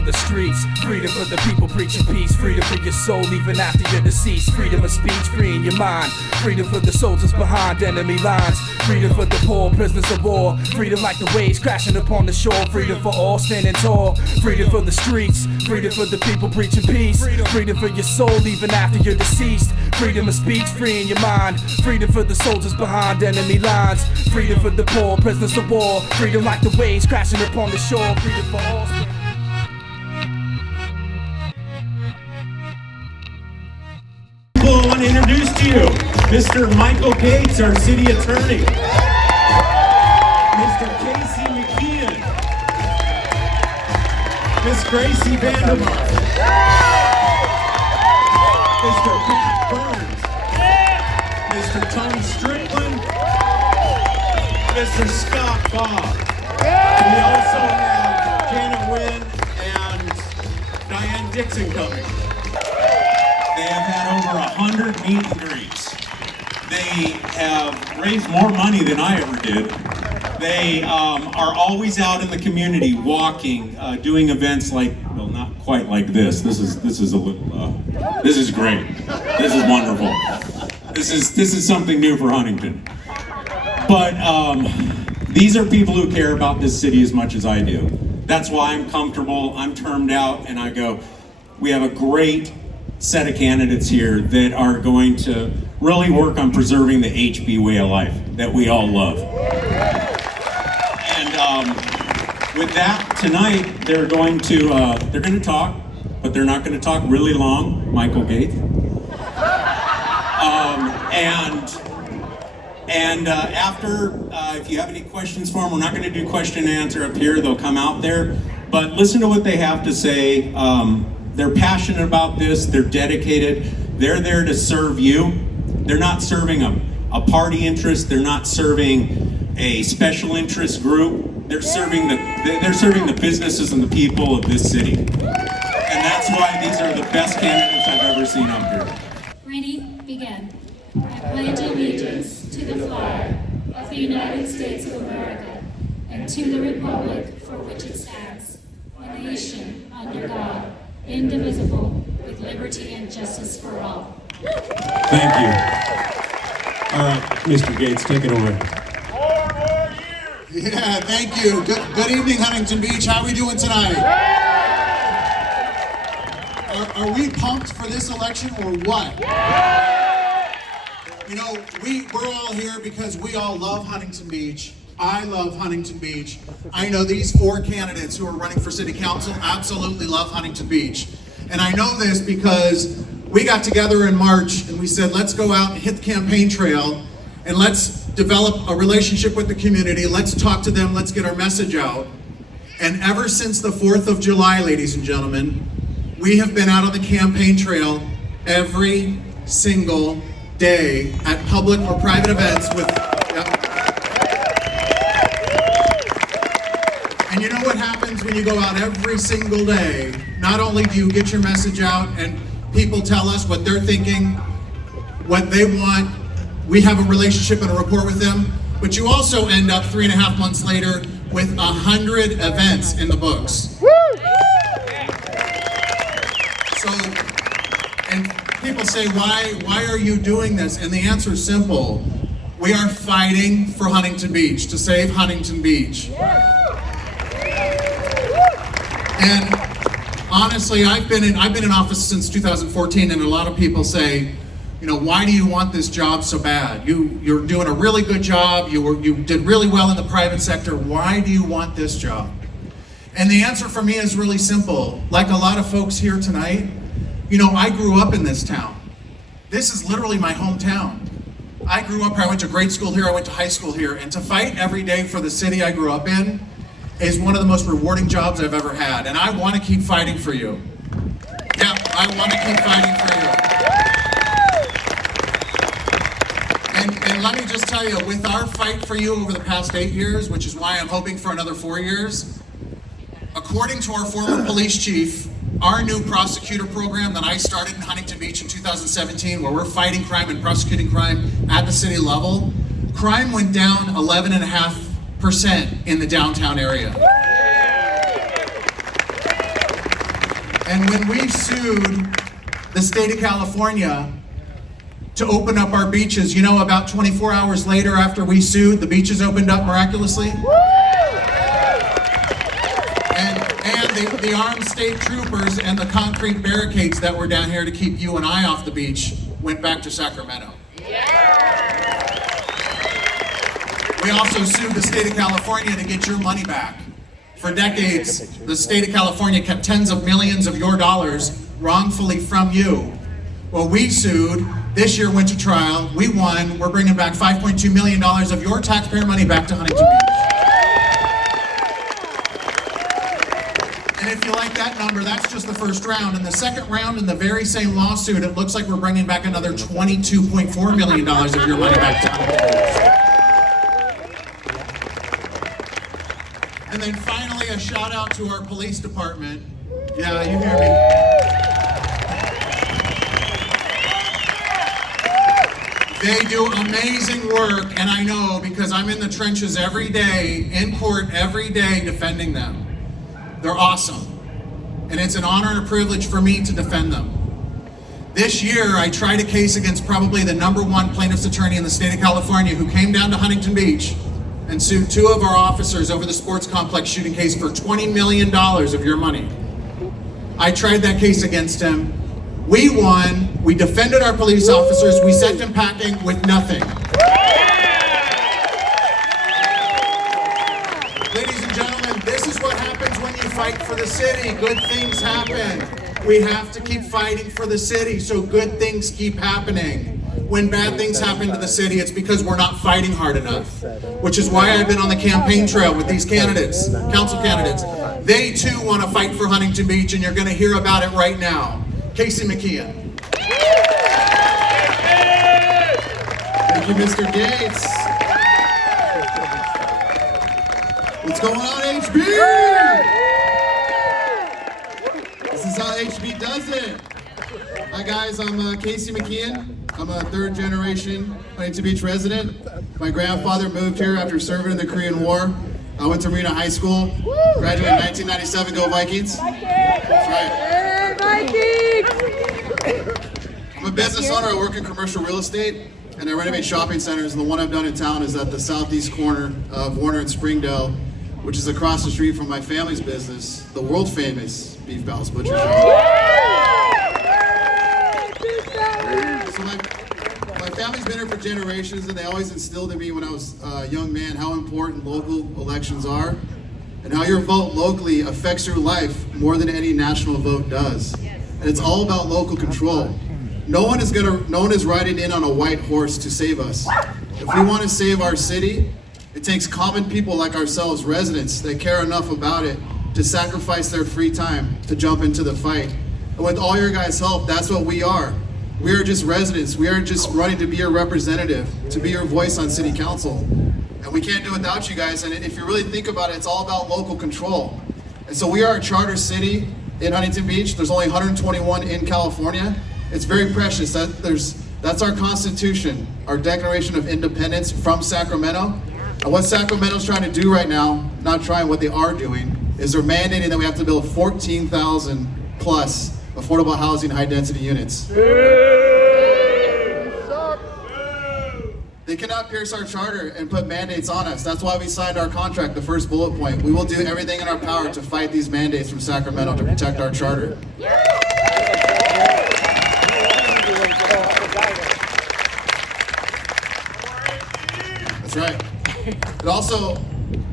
for the streets, freedom for the people preaching peace, freedom for your soul even after you're deceased, freedom of speech, freeing your mind, freedom for the soldiers behind enemy lines, freedom for the poor, prisoners of war, freedom like the waves crashing upon the shore, freedom for all standing tall, freedom for the streets, freedom for the people preaching peace, freedom for your soul even after you're deceased, freedom of speech, freeing your mind, freedom for the soldiers behind enemy lines, freedom for the poor, prisoners of war, freedom like the waves crashing upon the shore, freedom for all. I want to introduce to you Mr. Michael Gates, our city attorney, Mr. Casey McKeon, Miss Gracie Vandermark, Mr. Pat Burns, Mr. Tony Strickland, Mr. Scott Bob. We also have Janet Wynn and Diane Dixon coming. They have had over 100 meet and greets. They have raised more money than I ever did. They are always out in the community walking, doing events like, well, not quite like this. This is a little, this is great. This is wonderful. This is something new for Huntington. But these are people who care about this city as much as I do. That's why I'm comfortable, I'm termed out, and I go, we have a great set of candidates here that are going to really work on preserving the HB way of life that we all love. And with that, tonight they're going to talk, but they're not going to talk really long. Michael Gates. And after, if you have any questions for them, we're not going to do question and answer up here. They'll come out there, but listen to what they have to say. They're passionate about this. They're dedicated. They're there to serve you. They're not serving a party interest. They're not serving a special interest group. They're serving the businesses and the people of this city. And that's why these are the best candidates I've ever seen up here. Ready, begin. I pledge allegiance to the flag of the United States of America and to the republic for which it stands, one nation under God, indivisible, with liberty and justice for all. Thank you. All right, Mr. Gates, take it away. Yeah, thank you. Good evening, Huntington Beach. How are we doing tonight? Are we pumped for this election or what? You know, we're all here because we all love Huntington Beach. I love Huntington Beach. I know these 4 candidates who are running for city council absolutely love Huntington Beach. And I know this because we got together in March and we said, let's go out and hit the campaign trail and let's develop a relationship with the community. Let's talk to them. Let's get our message out. And ever since the 4th of July, ladies and gentlemen, we have been out on the campaign trail every single day at public or private events with, And you know what happens when you go out every single day? Not only do you get your message out and people tell us what they're thinking, what they want, we have a relationship and a rapport with them, but you also end up 3.5 months later with 100 events in the books. So, and people say, why are you doing this? And the answer is simple. We are fighting for Huntington Beach, to save Huntington Beach. And honestly, I've been in office since 2014, and a lot of people say, you know, why do you want this job so bad? You're doing a really good job. You did really well in the private sector. Why do you want this job? And the answer for me is really simple. Like a lot of folks here tonight, you know, I grew up in this town. This is literally my hometown. I grew up here. I went to grade school here. I went to high school here. And to fight every day for the city I grew up in is one of the most rewarding jobs I've ever had. And I want to keep fighting for you. Yeah, I want to keep fighting for you. And let me just tell you, with our fight for you over the past 8 years, which is why I'm hoping for another 4 years, according to our former police chief, our new prosecutor program that I started in Huntington Beach in 2017, where we're fighting crime and prosecuting crime at the city level, crime went down 11.5% in the downtown area. And when we sued the state of California to open up our beaches, you know, about 24 hours later after we sued, the beaches opened up miraculously. And the armed state troopers and the concrete barricades that were down here to keep you and I off the beach went back to Sacramento. We also sued the state of California to get your money back. For decades, the state of California kept tens of millions of your dollars wrongfully from you. Well, we sued. This year went to trial. We won. We're bringing back $5.2 million of your taxpayer money back to Huntington Beach. And if you like that number, that's just the first round. In the second round, in the very same lawsuit, it looks like we're bringing back another $22.4 million of your money back to Huntington Beach. And then finally, a shout out to our police department. Yeah, you hear me. They do amazing work, and I know because I'm in the trenches every day, in court every day, defending them. They're awesome. And it's an honor and a privilege for me to defend them. This year, I tried a case against probably the #1 plaintiff's attorney in the state of California who came down to Huntington Beach and sued 2 of our officers over the sports complex shooting case for $20 million of your money. I tried that case against him. We won. We defended our police officers. We sent him packing with nothing. Ladies and gentlemen, this is what happens when you fight for the city. Good things happen. We have to keep fighting for the city so good things keep happening. When bad things happen to the city, it's because we're not fighting hard enough, which is why I've been on the campaign trail with these candidates, council candidates. They too want to fight for Huntington Beach, and you're going to hear about it right now. Casey McKeon. Thank you, Mr. Gates. What's going on, HB? This is how HB does it. Hi guys, I'm Casey McKeon. I'm a 3rd generation Huntington Beach resident. My grandfather moved here after serving in the Korean War. I went to Marina High School, graduated in 1997, go Vikings. That's right. I'm a business owner, I work in commercial real estate, and I renovate shopping centers, and the one I've done in town is at the southeast corner of Warner and Springdale, which is across the street from my family's business, the world famous Beef Palace Butcher Shop. So my family's been here for generations, and they always instilled in me when I was a young man how important local elections are and how your vote locally affects your life more than any national vote does. And it's all about local control. No one is riding in on a white horse to save us. If we want to save our city, it takes common people like ourselves, residents, that care enough about it to sacrifice their free time to jump into the fight. And with all your guys' help, that's what we are. We are just residents. We are just running to be your representative, to be your voice on city council. And we can't do it without you guys. And if you really think about it, it's all about local control. And so we are a charter city in Huntington Beach. There's only 121 in California. It's very precious. That's our Constitution, our Declaration of Independence from Sacramento. And what Sacramento's trying to do right now, not trying, what they are doing, is they're mandating that we have to build 14,000 plus affordable housing, high density units. They cannot pierce our charter and put mandates on us. That's why we signed our contract, the first bullet point. We will do everything in our power to fight these mandates from Sacramento to protect our charter. That's right. But also,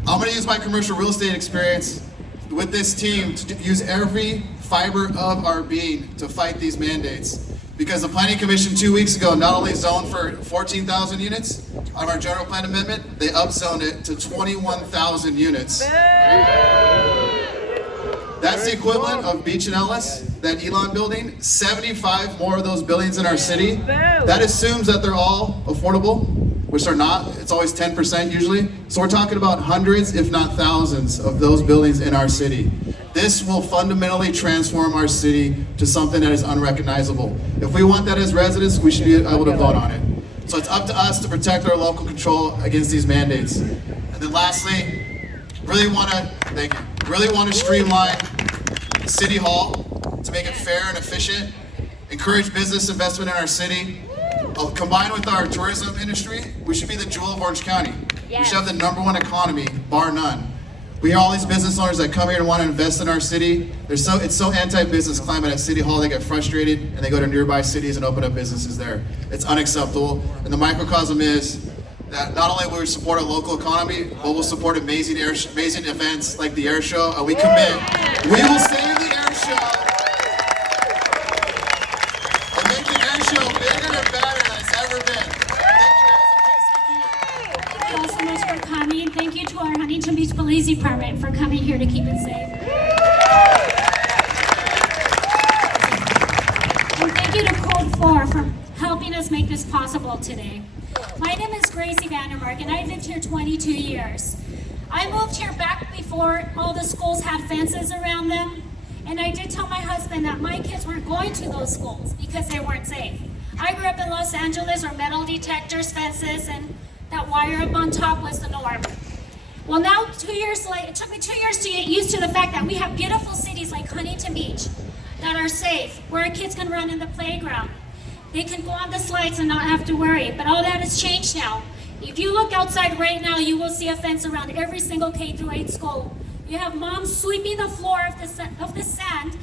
I'm going to use my commercial real estate experience with this team to use every fiber of our being to fight these mandates. Because the Planning Commission 2 weeks ago not only zoned for 14,000 units on our general plan amendment, they upzoned it to 21,000 units. That's the equivalent of Beach and Ellis, that Elon building, 75 more of those buildings in our city. That assumes that they're all affordable, which they're not. It's always 10% usually. So we're talking about hundreds, if not thousands, of those buildings in our city. This will fundamentally transform our city to something that is unrecognizable. If we want that as residents, we should be able to vote on it. So it's up to us to protect our local control against these mandates. And then lastly, really want to streamline City Hall to make it fair and efficient, encourage business investment in our city. Combined with our tourism industry, we should be the jewel of Orange County. We should have the #1 economy, bar none. We have all these business owners that come here and want to invest in our city. It's so anti-business climate at City Hall, they get frustrated and they go to nearby cities and open up businesses there. It's unacceptable. And the microcosm is that not only will we support our local economy, but we'll support amazing events like the air show. And we commit, we will save the air show and make the air show bigger and better than it's ever been. Thank you all so much for coming. Thank you to our Huntington Beach Police Department for coming here to keep it safe. And thank you to Code 4 for helping us make this possible today. My name is Gracie Vandermark, and I lived here 22 years. I moved here back before all the schools had fences around them, and I did tell my husband that my kids weren't going to those schools because they weren't safe. I grew up in Los Angeles where metal detectors, fences, and that wire up on top was the norm. Well, now 2 years later, it took me 2 years to get used to the fact that we have beautiful cities like Huntington Beach that are safe, where our kids can run in the playground. They can go on the slides and not have to worry, but all that has changed now. If you look outside right now, you will see a fence around every single K-8 school. You have moms sweeping the floor of the sand,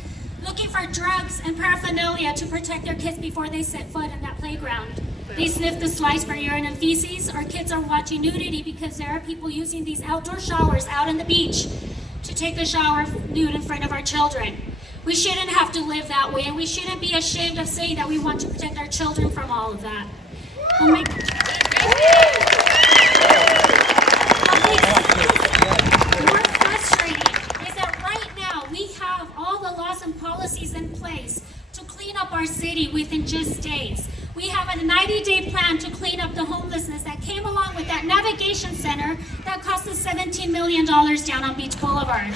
looking for drugs and paraphernalia to protect their kids before they set foot in that playground. They sniff the slides for urine and feces. Our kids are watching nudity because there are people using these outdoor showers out on the beach to take a shower nude in front of our children. We shouldn't have to live that way, and we shouldn't be ashamed of saying that we want to protect our children from all of that. What makes more frustrating is that right now we have all the laws and policies in place to clean up our city within just days. We have a 90-day plan to clean up the homelessness that came along with that navigation center that cost us $17 million down on Beach Boulevard.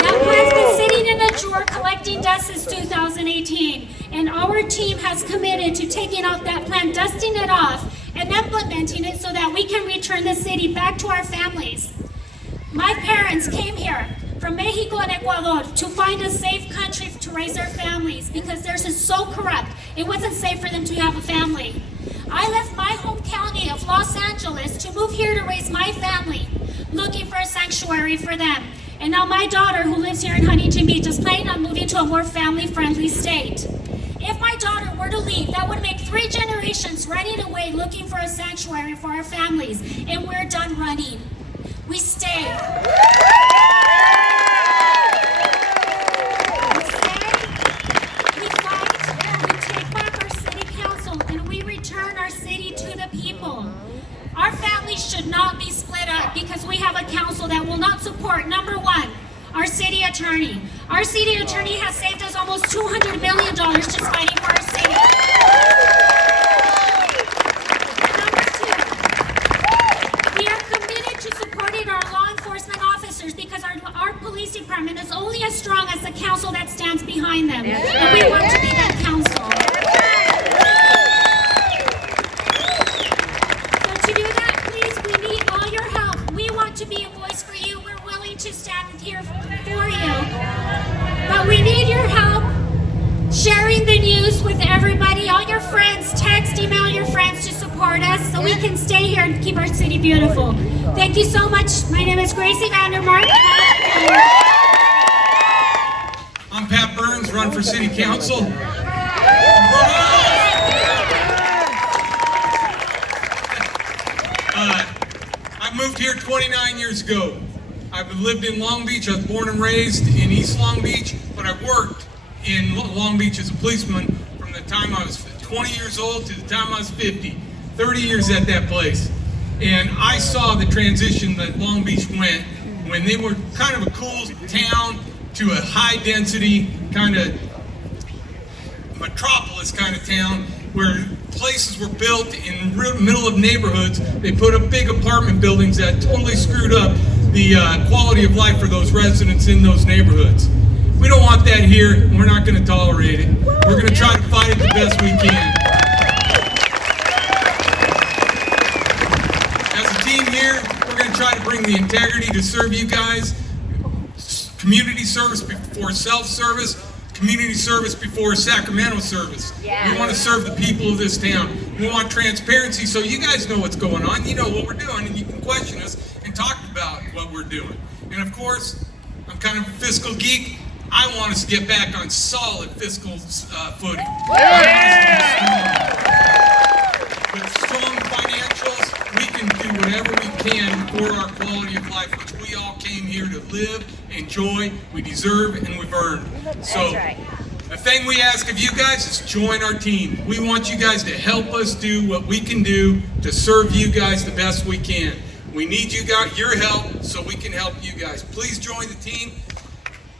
That plan's been sitting in a drawer collecting dust since 2018, and our team has committed to taking out that plan, dusting it off, and implementing it so that we can return the city back to our families. My parents came here from Mexico and Ecuador to find a safe country to raise their families because theirs is so corrupt. It wasn't safe for them to have a family. I left my home county of Los Angeles to move here to raise my family, looking for a sanctuary for them. And now my daughter, who lives here in Huntington Beach, is planning on moving to a more family-friendly state. If my daughter were to leave, that would make 3 generations running away looking for a sanctuary for our families, and we're done running. We stay. Our families should not be split up because we have a council that will not support, number 1, our city attorney. Our city attorney has saved us almost $200 million just fighting for our city. Number 2, we are committed to supporting our law enforcement officers because our police department is only as strong as the council that stands behind them. And we want to be that council. To be a voice for you. We're willing to stand here for you. But we need your help sharing the news with everybody, all your friends. Text, email your friends to support us so we can stay here and keep our city beautiful. Thank you so much. My name is Gracie Vandermark. I'm Pat Burns, run for City Council. I moved here 29 years ago. I've lived in Long Beach. I was born and raised in East Long Beach, but I worked in Long Beach as a policeman from the time I was 20 years old to the time I was 50. 30 years at that place. And I saw the transition that Long Beach went when they were kind of a cool town to a high density kind of metropolis kind of town where places were built in the middle of neighborhoods. They put up big apartment buildings that totally screwed up the quality of life for those residents in those neighborhoods. We don't want that here. We're not going to tolerate it. We're going to try to fight it the best we can. As a team here, we're going to try to bring the integrity to serve you guys, community service before self-service, community service before Sacramento service. Yeah. We want to serve the people of this town. We want transparency so you guys know what's going on. You know what we're doing, and you can question us and talk about what we're doing. And of course, I'm kind of a fiscal geek. I want us to get back on solid fiscal footing. With strong financials, we can do whatever we can for our quality of life, which we all came here to live, enjoy, we deserve, and we've earned. So, the thing we ask of you guys is join our team. We want you guys to help us do what we can do to serve you guys the best we can. We need you guys, your help, so we can help you guys. Please join the team.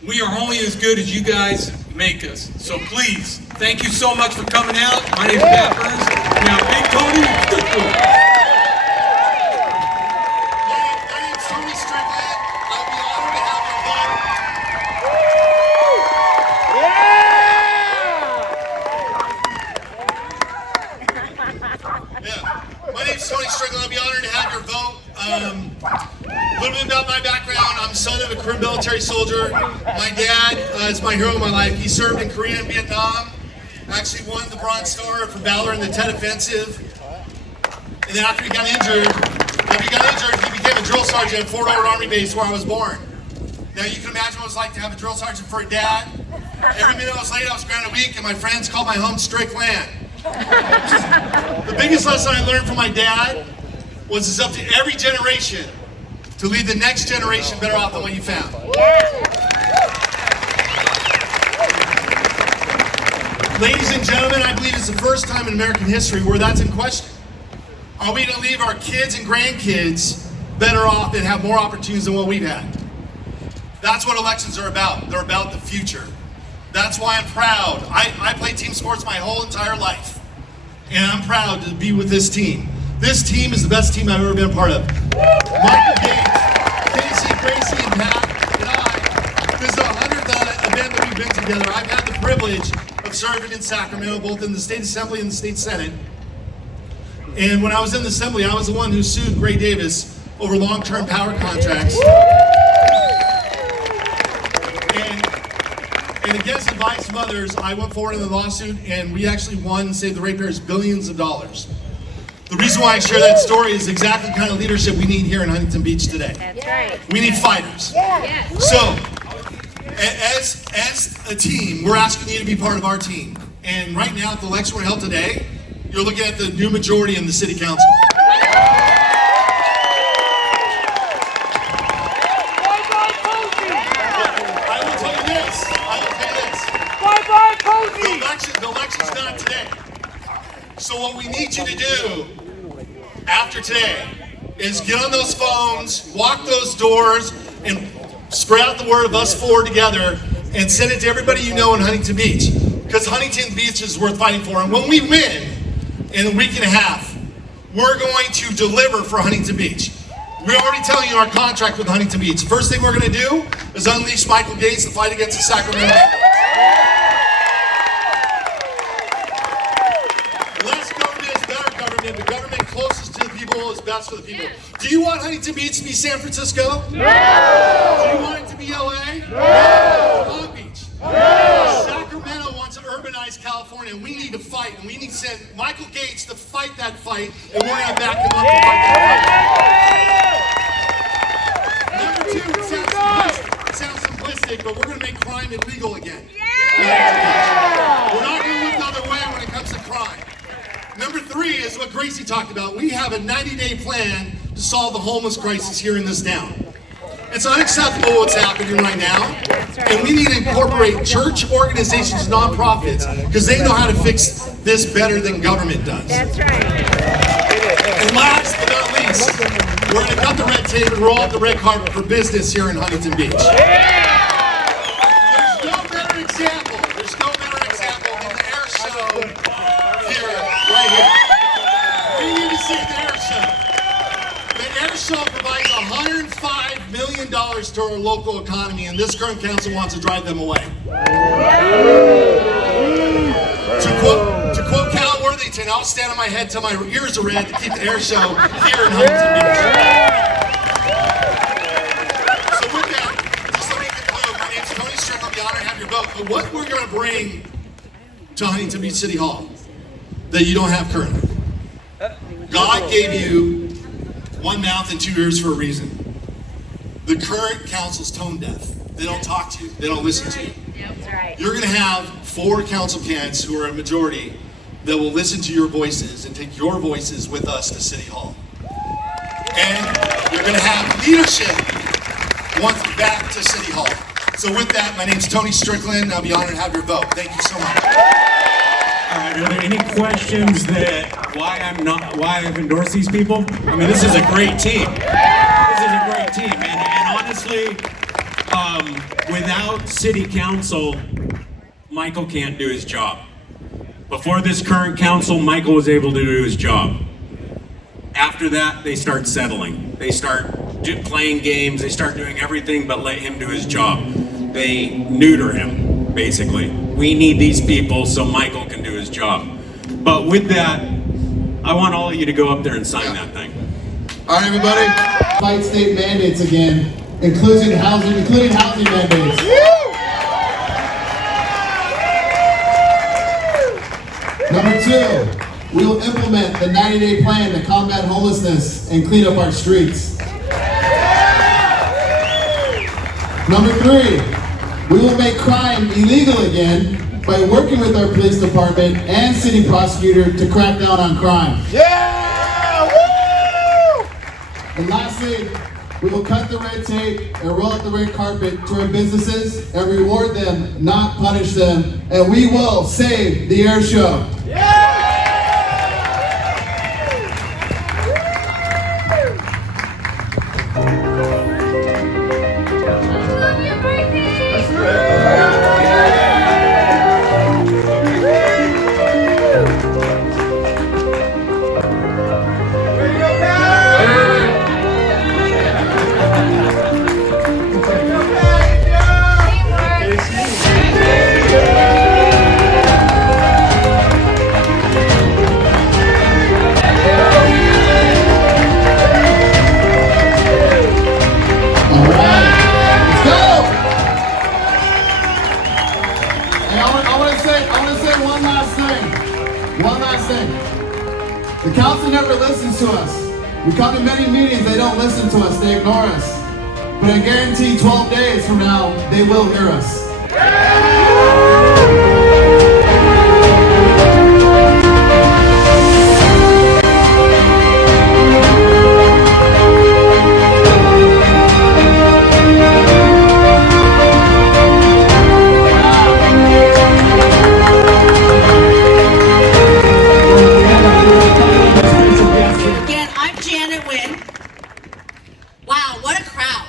We are only as good as you guys make us. So please, thank you so much for coming out. My name is Pat Burns. Now, Big Tony, good food. My name's Tony Strickland. I'll be honored to have your vote. My name's Tony Strickland. I'll be honored to have your vote. A little bit about my background. I'm the son of a career military soldier. My dad is my hero in my life. He served in Korea and Vietnam. Actually won the Bronze Star for valor in the Tet Offensive. And then after he got injured, he became a drill sergeant at Fort Ord Army Base where I was born. Now you can imagine what it was like to have a drill sergeant for a dad. Every minute I was late, I was granted a week, and my friends called my home Strick Land. The biggest lesson I learned from my dad was it's up to every generation to leave the next generation better off than what you found. Ladies and gentlemen, I believe it's the first time in American history where that's in question. Are we going to leave our kids and grandkids better off and have more opportunities than what we've had? That's what elections are about. They're about the future. That's why I'm proud. I played team sports my whole entire life, and I'm proud to be with this team. This team is the best team I've ever been a part of. Michael Gates, Casey, Gracie, and Pat, and I, this is the 100th event that we've been together. I've had the privilege of serving in Sacramento, both in the State Assembly and the State Senate. And when I was in the Assembly, I was the one who sued Gray Davis over long-term power contracts. And against the advice of others, I went forward in the lawsuit, and we actually won and saved the ratepayers billions of dollars. The reason why I share that story is exactly the kind of leadership we need here in Huntington Beach today. That's right. We need fighters. Yeah. So, as a team, we're asking you to be part of our team. And right now, at the election we're held today, you're looking at the new majority in the city council. I will tell you this. The election's not today. So what we need you to do after today is get on those phones, walk those doors, and spread out the word of us four together and send it to everybody you know in Huntington Beach. Because Huntington Beach is worth fighting for. And when we win in a week and a half, we're going to deliver for Huntington Beach. We're already telling you our contract with Huntington Beach. First thing we're going to do is unleash Michael Gates to fight against the Sacramento. Less government is better government. The government closest to the people is best for the people. Do you want Huntington Beach to be San Francisco? No! Do you want it to be LA? No! Long Beach? No! Sacramento wants to urbanize California, and we need to fight, and we need to send Michael Gates to fight that fight, and we're going to back him up to fight that fight. Number two, it sounds simplistic, but we're going to make crime illegal again. We're not going to look the other way when it comes to crime. Number three is what Gracie talked about. We have a 90-day plan to solve the homeless crisis here in this town. It's unacceptable what's happening right now, and we need to incorporate church organizations, nonprofits, because they know how to fix this better than government does. That's right. And last but not least, we're going to cut the red tape and roll out the red carpet for business here in Huntington Beach. There's no better example than the air show here, right here. We need to see the air show. The air show provides $105 million to our local economy, and this current council wants to drive them away. To quote Cal Worthington, I'll stand on my head till my ears are red to keep the air show here in Huntington Beach. So with that, just let me conclude. But what we're going to bring to Huntington Beach City Hall that you don't have currently. God gave you one mouth and 2 ears for a reason. The current council's tone deaf. They don't talk to you. They don't listen to you. That's right. You're going to have 4 council candidates who are a majority that will listen to your voices and take your voices with us to City Hall. And you're going to have leadership once back to City Hall. So with that, my name's Tony Strickland. I'll be honored to have your vote. Thank you so much. All right, are there any questions that why I've endorsed these people? I mean, this is a great team. This is a great team, and honestly, without City Council, Michael can't do his job. Before this current council, Michael was able to do his job. After that, they start settling. They start playing games. They start doing everything but let him do his job. They neuter him, basically. We need these people so Michael can do his job. But with that, I want all of you to go up there and sign that thing. All right, everybody. Fight state mandates again, including housing mandates. Number 2, we will implement the 90-day plan to combat homelessness and clean up our streets. Number 3, we will make crime illegal again by working with our police department and city prosecutor to crack down on crime. And lastly, we will cut the red tape and roll out the red carpet to our businesses and reward them, not punish them. And we will save the air show. The council never listens to us. We come to many meetings, they don't listen to us, they ignore us. But I guarantee 12 days from now, they will hear us. Wow, what a crowd.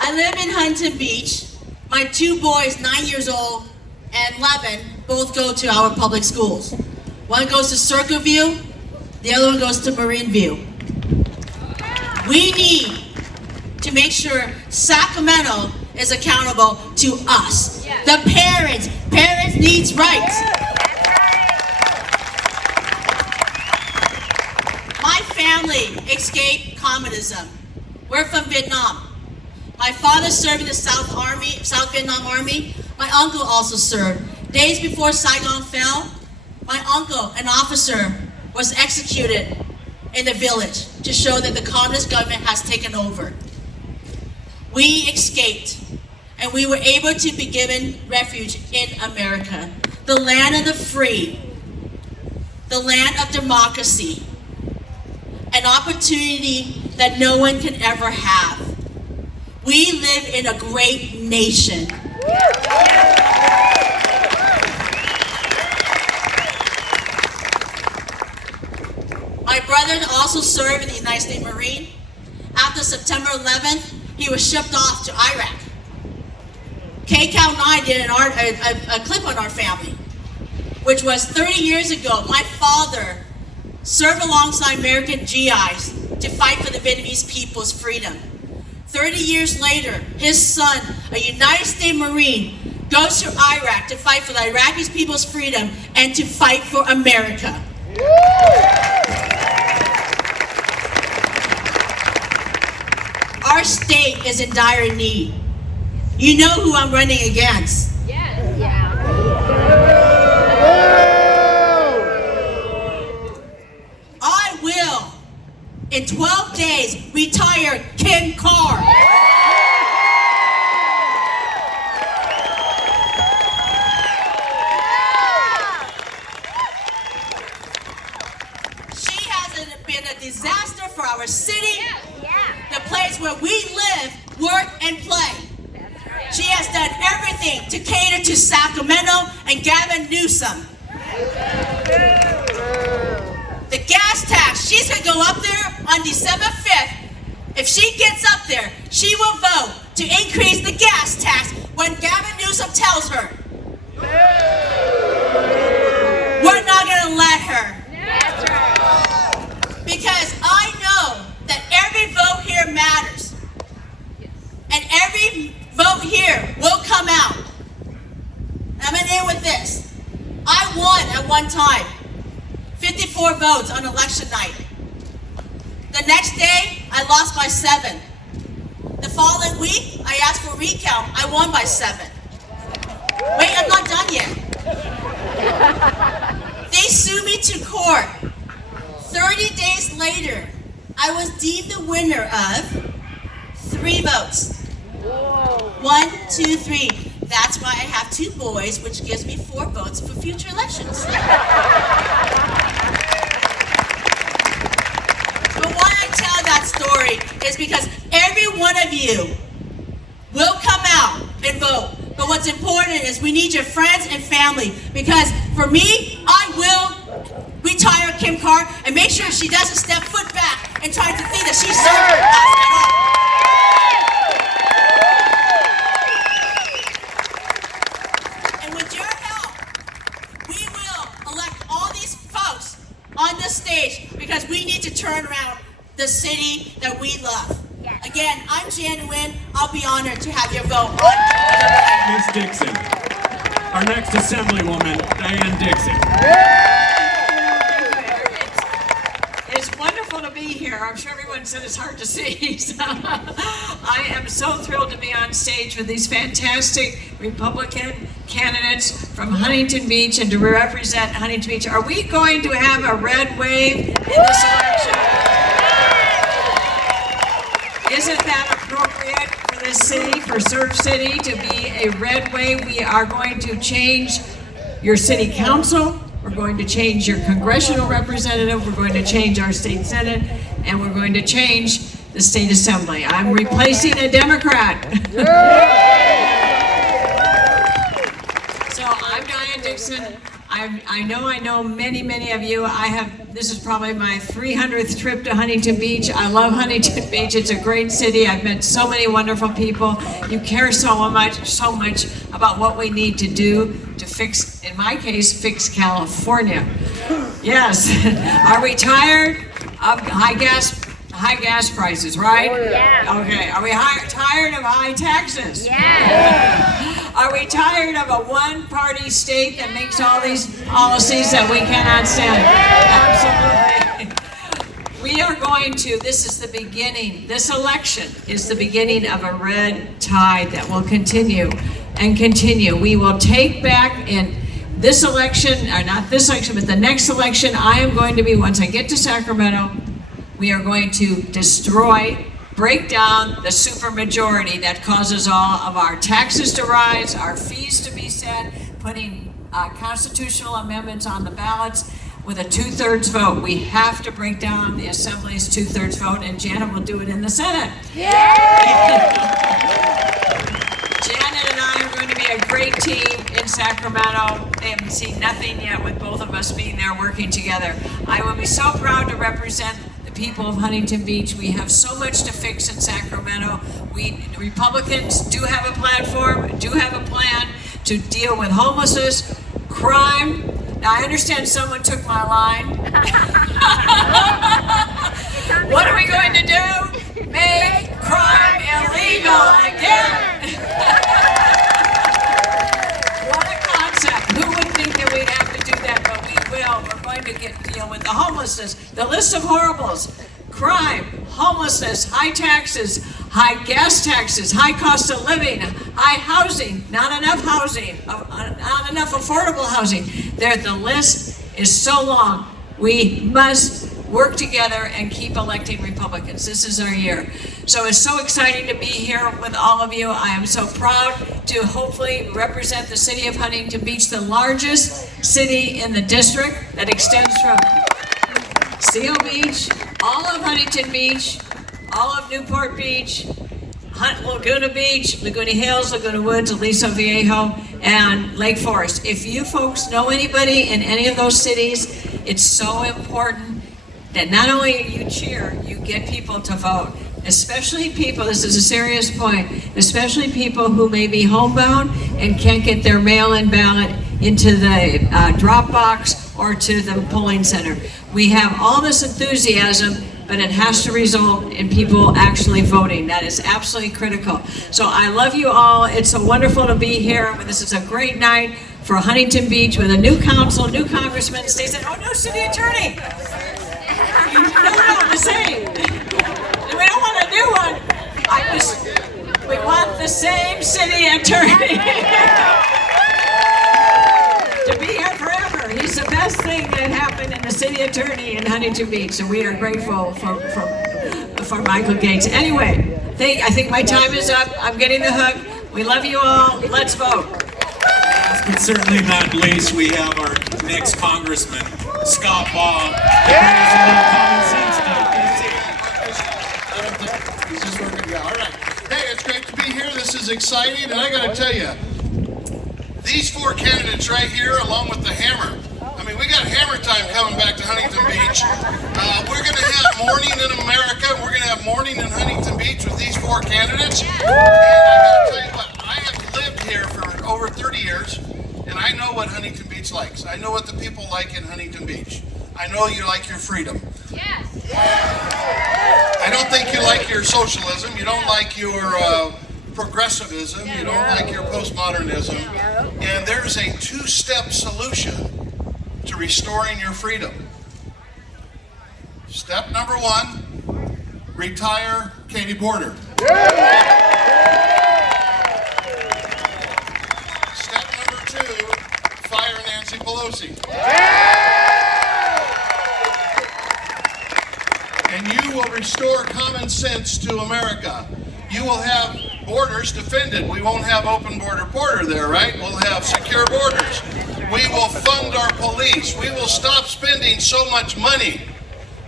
I live in Huntington Beach. My 2 boys, 9 years old and 11, both go to our public schools. One goes to Circle View, the other one goes to Marine View. We need to make sure Sacramento is accountable to us. The parents. Parents needs rights. My family escaped communism. We're from Vietnam. My father served in the South Vietnam Army. My uncle also served. Days before Saigon fell, my uncle, an officer, was executed in the village to show that the communist government has taken over. We escaped, and we were able to be given refuge in America, the land of the free, the land of democracy, an opportunity that no one can ever have. We live in a great nation. My brother also served in the United States Marine. After September 11th, he was shipped off to Iraq. KCAL and I did a clip on our family, which was 30 years ago. My father served alongside American GIs to fight for the Vietnamese people's freedom. 30 years later, his son, a United States Marine, goes to Iraq to fight for the Iraqi people's freedom and to fight for America. Our state is in dire need. You know who I'm running against. I will, in 12 days, retire Kim Carr. She has been a disaster for our city, the place where we live, work, and play. She has done everything to cater to Sacramento and Gavin Newsom. The gas tax, she's going to go up there on December 5th. If she gets up there, she will vote to increase the gas tax when Gavin Newsom tells her. We're not going to let her. Because I know that every vote here matters. And every vote here will come out. I'm going to end with this. I won at one time 54 votes on election night. The next day, I lost by 7. The following week, I asked for a recount. I won by 7. Wait, I'm not done yet. They sued me to court. 30 days later, I was deemed the winner of 3 votes. 1, 2, 3. That's why I have 2 boys, which gives me 4 votes for future elections. But why I tell that story is because every one of you will come out and vote. But what's important is we need your friends and family. Because for me, I will retire Kim Carr and make sure she doesn't step foot back and try to think that she's serving us at all. And with your help, we will elect all these folks on the stage because we need to turn around the city that we love. Again, I'm Jan Nguyen. I'll be honored to have your vote on Ms. Dixon. Our next Assemblywoman, Diane Dixon. It's wonderful to be here. I'm sure everyone said it's hard to see. So, I am so thrilled to be on stage with these fantastic Republican candidates from Huntington Beach and to represent Huntington Beach. Are we going to have a red wave in this election? Isn't that appropriate for this city, for Surf City, to be a red wave? We are going to change your city council. We're going to change your congressional representative. We're going to change our state senate. And we're going to change the state assembly. I'm replacing a Democrat. So I'm Diane Dixon. I know many of you. This is probably my 300th trip to Huntington Beach. I love Huntington Beach. It's a great city. I've met so many wonderful people. You care so much about what we need to do to fix, in my case, fix California. Yes. Are we tired of high gas prices, right? Yeah. Okay. Are we tired of high taxes? Yeah. Are we tired of a one-party state that makes all these policies that we cannot stand? Absolutely. We are going to, this is the beginning, this election is the beginning of a red tide that will continue and continue. We will take back in this election, or not this election, but the next election, I am going to be, once I get to Sacramento, we are going to break down the supermajority that causes all of our taxes to rise, our fees to be set, putting constitutional amendments on the ballots with a 2/3 vote. We have to break down the Assembly's 2/3 vote, and Janet will do it in the Senate. Janet and I are going to be a great team in Sacramento. They haven't seen nothing yet with both of us being there working together. I will be so proud to represent people of Huntington Beach. We have so much to fix in Sacramento. Republicans do have a platform, do have a plan to deal with homelessness, crime. Now I understand someone took my line. What are we going to do? Make crime illegal again. What a concept. Who would think that we'd have to do that, but we will. We're going to deal with the homelessness, the list of horribles, crime, homelessness. homelessness, high taxes, high gas taxes, high cost of living, high housing, not enough housing, not enough affordable housing. The list is so long. We must work together and keep electing Republicans. This is our year. So it's so exciting to be here with all of you. I am so proud to hopefully represent the city of Huntington Beach, the largest city in the district that extends from Seal Beach, all of Huntington Beach, all of Newport Beach, Laguna Beach, Laguna Hills, Laguna Woods, Aliso Viejo, and Lake Forest. If you folks know anybody in any of those cities, it's so important that not only you cheer, you get people to vote. Especially people, this is a serious point, especially people who may be homebound and can't get their mail-in ballot into the drop box or to the polling center. We have all this enthusiasm, but it has to result in people actually voting. That is absolutely critical. So I love you all. It's so wonderful to be here. This is a great night for Huntington Beach with a new council, new congressman. They said, oh, no city attorney. No, the same. We don't want a new one. We want the same city attorney to be here forever. He's the best thing that happened in the city attorney in Huntington Beach, so we are grateful for Michael Gates. Anyway, I think my time is up. I'm getting the hook. We love you all. Let's vote. Last but certainly not least, we have our next congressman, Scott Baugh. He's just working. Yeah, all right. Hey, it's great to be here. This is exciting, and I got to tell you, these four candidates right here, along with the hammer. I mean, we got hammer time coming back to Huntington Beach. We're going to have morning in America. We're going to have morning in Huntington Beach with these four candidates. And I got to tell you what, I have lived here for over 30 years, and I know what Huntington Beach likes. I know what the people like in Huntington Beach. I know you like your freedom. Yes. I don't think you like your socialism. You don't like your progressivism. You don't like your postmodernism. And there's a two-step solution to restoring your freedom. Step number one, retire Katie Porter. Step number two, fire Nancy Pelosi. And you will restore common sense to America. You will have borders defended. We won't have open border there, right? We'll have secure borders. We will fund our police. We will stop spending so much money.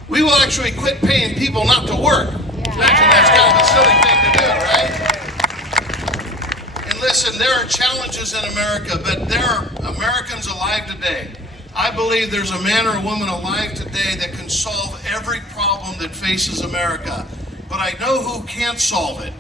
We will actually quit paying people not to work. Imagine that's kind of a silly thing to do, right? And listen, there are challenges in America, but there are Americans alive today. I believe there's a man or a woman alive today that can solve every problem that faces America. But I know who can't solve it.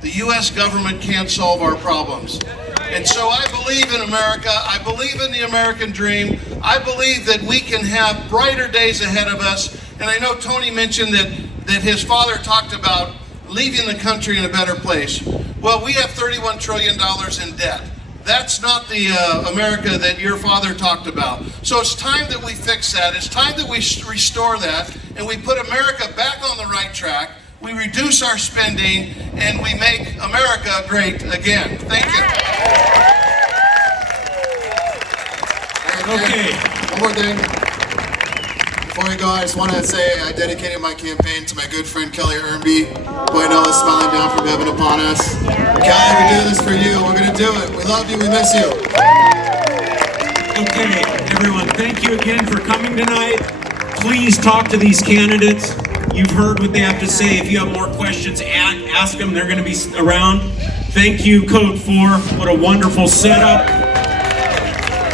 The U.S. government can't solve our problems. And so I believe in America. I believe in the American dream. I believe that we can have brighter days ahead of us. And I know Tony mentioned that his father talked about leaving the country in a better place. Well, we have $31 trillion in debt. That's not the America that your father talked about. So it's time that we fix that. It's time that we restore that, and we put America back on the right track. We reduce our spending, and we make America great again. Thank you. Okay. One more thing. Before we go, I just want to say I dedicated my campaign to my good friend Kelly Earnby, who I know is smiling down from heaven upon us. Kelly, we do this for you. We're going to do it. We love you. We miss you. Okay, everyone, thank you again for coming tonight. Please talk to these candidates. You've heard what they have to say. If you have more questions, ask them. They're going to be around. Thank you, Code 4. What a wonderful setup.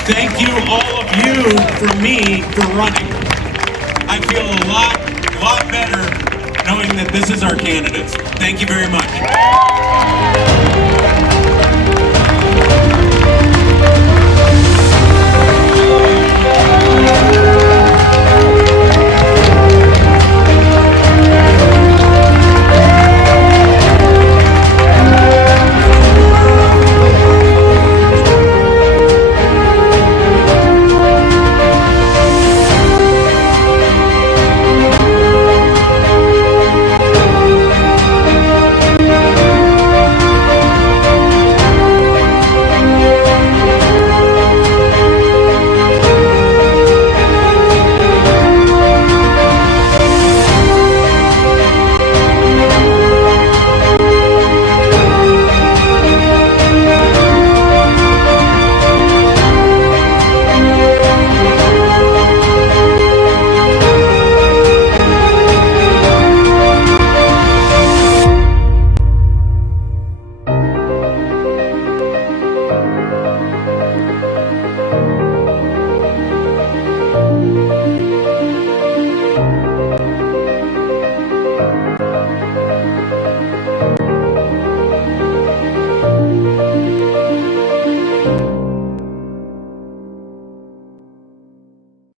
Thank you, all of you, for me, for running. I feel a lot better knowing that this is our candidates. Thank you very much.